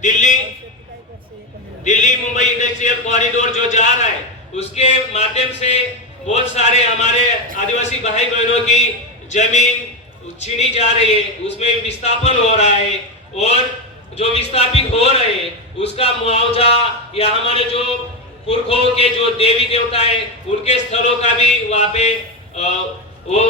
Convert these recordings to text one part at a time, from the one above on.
Delhi Delhi Mumbai industrial corridor जो जा रहा है उसके माध्यम से बहुत सारे हमारे आदिवासी भाई बहनों की जमीन छीनी जा रही है, उसमें विस्थापन हो रहा है और जो विस्थापित हो रहे हैं उसका मुआवजा या हमारे जो पुरखों के जो देवी देवता है उनके स्थलों का भी वहाँ पे वो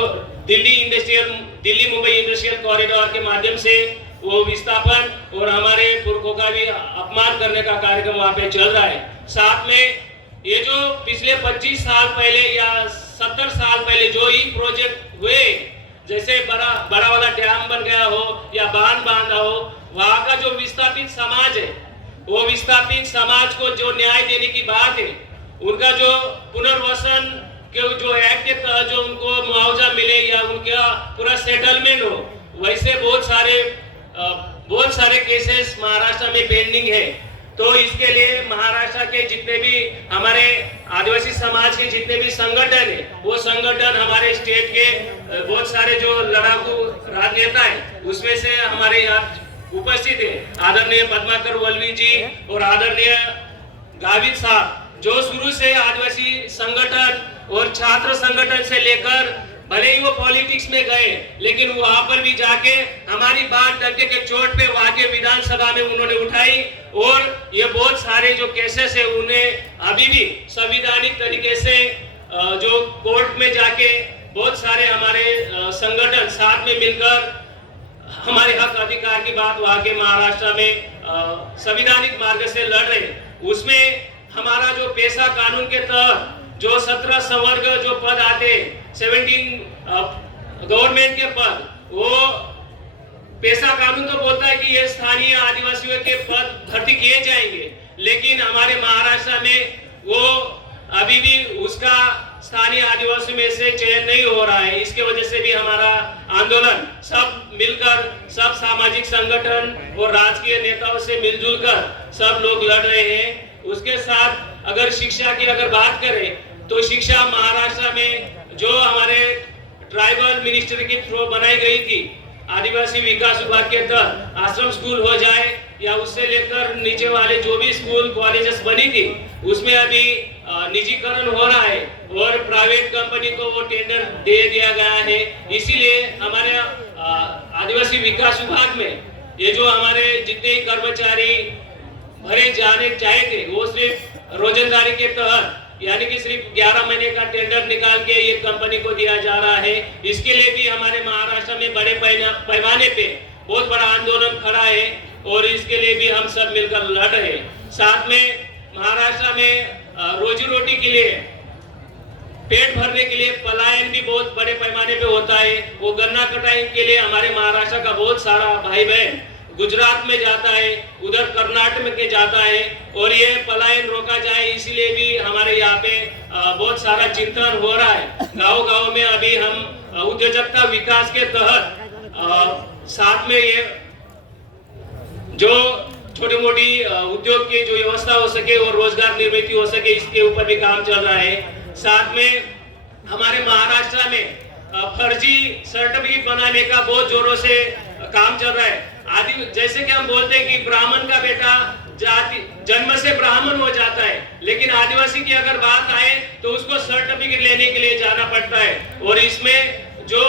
दिल्ली मुंबई इंडस्ट्रियल कॉरिडोर के माध्यम से वो विस्थापन और हमारे पुरखों का भी अपमान करने का कार्यक्रम वहाँ पे चल रहा है। साथ में ये जो पिछले 25 साल पहले या 70 साल पहले जो ही प्रोजेक्ट हुए, जैसे बड़ा वाला डैम बन गया हो या बांध बांधा हो, वहाँ का जो विस्थापित समाज है वो विस्थापित समाज को जो न्याय देने की बात है, उनका जो पुनर्वसन के जो एक्ट के तहत जो उनको मुआवजा मिले या उनका पूरा सेटलमेंट हो, वैसे बहुत सारे केसेस महाराष्ट्र में पेंडिंग है। तो इसके लिए महाराष्ट्र के जितने भी हमारे आदिवासी समाज के जितने भी संगठन है, वो संगठन हमारे स्टेट के बहुत सारे जो लड़ाकू राजनेता है उसमें से हमारे यहाँ उपस्थित है आदरणीय पद्माकर वल्लवी जी और आदरणीय गावित साहब, जो शुरू से आदिवासी संगठन और छात्र संगठन से लेकर भले ही वो पॉलिटिक्स में गए लेकिन वहां पर भी जाके हमारी बात डंके के चोट पे वहां के विधानसभा में उन्होंने उठाई और ये बहुत सारे जो केसेस है उन्हें अभी भी संवैधानिक तरीके से जो कोर्ट में जाके बहुत सारे हमारे संगठन साथ में मिलकर हमारे हक अधिकार की बात वहां के महाराष्ट्र में संवैधानिक मार्ग से लड़ रहे हैं। उसमें हमारा जो पेशा कानून के तहत जो 17 संवर्ग जो पद आते 17 गवर्नमेंट के पद, वो पेशा कानून तो बोलता है कि ये स्थानीय आदिवासियों के पद भर्ती किए जाएंगे, लेकिन हमारे महाराष्ट्र में वो अभी भी उसका स्थानीय आदिवासी में से चयन नहीं हो रहा है। इसके वजह से भी हमारा आंदोलन सब मिलकर, सब सामाजिक संगठन और राजकीय नेताओं से मिलजुल कर सब लोग लड़ रहे हैं। उसके साथ अगर शिक्षा की अगर बात करें तो शिक्षा महाराष्ट्र में जो हमारे ट्राइबल मिनिस्ट्री के थ्रू बनाई गई थी, आदिवासी विकास विभाग के तहत आश्रम स्कूल हो जाए या उससे लेकर नीचे वाले जो भी स्कूल कॉलेजेस बनी थी उसमें अभी निजीकरण हो रहा है और प्राइवेट कंपनी को वो टेंडर दे दिया गया है। इसीलिए हमारे आदिवासी विकास विभाग में ये जो हमारे जितने ही कर्मचारी भरे जाने चाहे थे वो सिर्फ रोजंदारी के तहत यानी कि सिर्फ 11 महीने का टेंडर निकाल के ये कंपनी को दिया जा रहा है। इसके लिए भी हमारे महाराष्ट्र में बड़े पैमाने पे बहुत बड़ा आंदोलन खड़ा है और इसके लिए भी हम सब मिलकर लड़ रहे हैं। साथ में महाराष्ट्र में रोजी रोटी के लिए, पेट भरने के लिए पलायन भी बहुत बड़े पैमाने पे होता है। वो गन्ना कटाई के लिए हमारे महाराष्ट्र का बहुत सारा भाई बहन गुजरात में जाता है, उधर कर्नाटक में के जाता है और ये पलायन रोका जाए, इसलिए भी हमारे यहाँ पे बहुत सारा चिंतन हो रहा है। गांव-गांव में अभी हम उद्योजकता विकास के तहत साथ में ये जो छोटी मोटी उद्योग की जो व्यवस्था हो सके और रोजगार निर्मित हो सके, इसके ऊपर भी काम चल रहा है। साथ में हमारे महाराष्ट्र में फर्जी सर्टिफिकेट बनाने का बहुत जोरों से काम चल रहा है। जैसे कि हम बोलते हैं कि ब्राह्मण का बेटा जाति जन्म से ब्राह्मण हो जाता है, लेकिन आदिवासी की अगर बात आए तो उसको सर्टिफिकेट लेने के लिए जाना पड़ता है और इसमें जो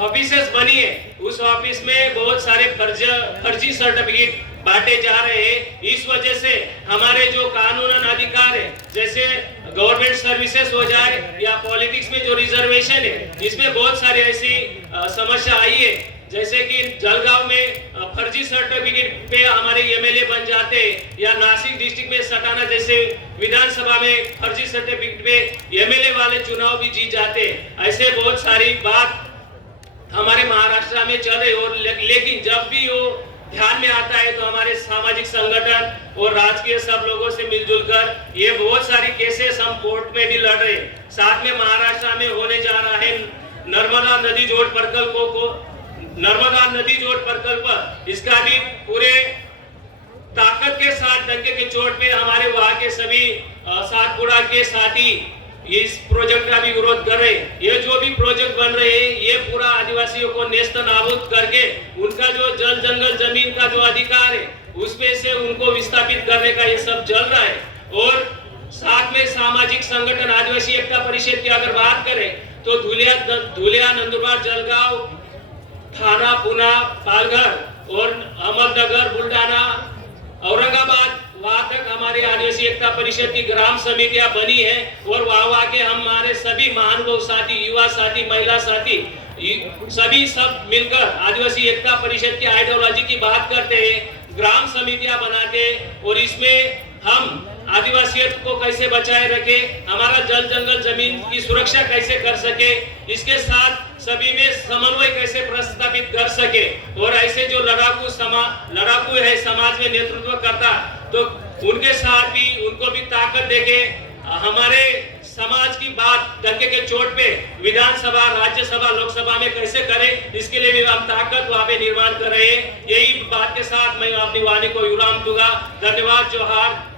ऑफिसेस बनी है उस ऑफिस में बहुत सारे फर्जी सर्टिफिकेट बांटे जा रहे हैं। इस वजह से हमारे जो कानूनन अधिकार है, जैसे गवर्नमेंट सर्विसेज हो जाए या पॉलिटिक्स में जो रिजर्वेशन है, इसमें बहुत सारी ऐसी समस्या आई है। जैसे कि जलगांव में फर्जी सर्टिफिकेट पे हमारे एमएलए बन जाते या नासिक डिस्ट्रिक्ट में सटाना जैसे विधानसभा में फर्जी सर्टिफिकेट पे एमएलए वाले चुनाव भी जीत जाते। ऐसे बहुत सारी बात हमारे महाराष्ट्र में चल रही और लेकिन जब भी वो ध्यान में आता है तो हमारे सामाजिक संगठन और राजकीय सब लोगों से मिलजुल कर ये बहुत सारी केसेस हम कोर्ट में भी लड़ रहे हैं। साथ में महाराष्ट्र में होने जा रहा है नर्मदा नदी जोड़ प्रकल्प, इसका भी पूरे ताकत के साथ डंके के चोट पे हमारे वहाँ के सभी सातपुड़ा के साथी इस प्रोजेक्ट का भी विरोध कर रहे हैं। ये जो भी प्रोजेक्ट बन रहे हैं ये पूरा आदिवासियों को नेस्त नाबूद करके उनका जो जल जंगल जमीन का जो अधिकार है उसमें से उनको विस्थापित करने का ये सब चल रहा है। और साथ में सामाजिक संगठन आदिवासी एकता परिषद की अगर बात करें तो धुलिया, नंदुरबार, जलगांव, थाना, पुना, पालघर और अहमदनगर, बुल्डाना, औरंगाबाद, वहां तक हमारे आदिवासी एकता परिषद की ग्राम समितियां बनी है। और वहां के हमारे सभी महानुभाव साथी, युवा साथी, महिला साथी, सभी सब मिलकर आदिवासी एकता परिषद की आइडियोलॉजी की बात करते हैं, ग्राम समितियां बनाते हैं। और इसमें हम आदिवासियों को कैसे बचाए रखे, हमारा जल जंगल जमीन की सुरक्षा कैसे कर सके, इसके साथ सभी में समन्वय कैसे प्रस्थापित कर सके। और ऐसे जो लड़ाकू है समाज में नेतृत्व करता, तो उनके साथ भी उनको भी ताकत देके हमारे समाज की बात डंके के चोट पे विधानसभा, राज्यसभा, लोकसभा में कैसे करें, इसके लिए भी हम ताकत वहां पे निर्माण कर रहे हैं। यही बात के साथ मैं अपनी वाणी को विराम दूंगा। धन्यवाद। जोहार।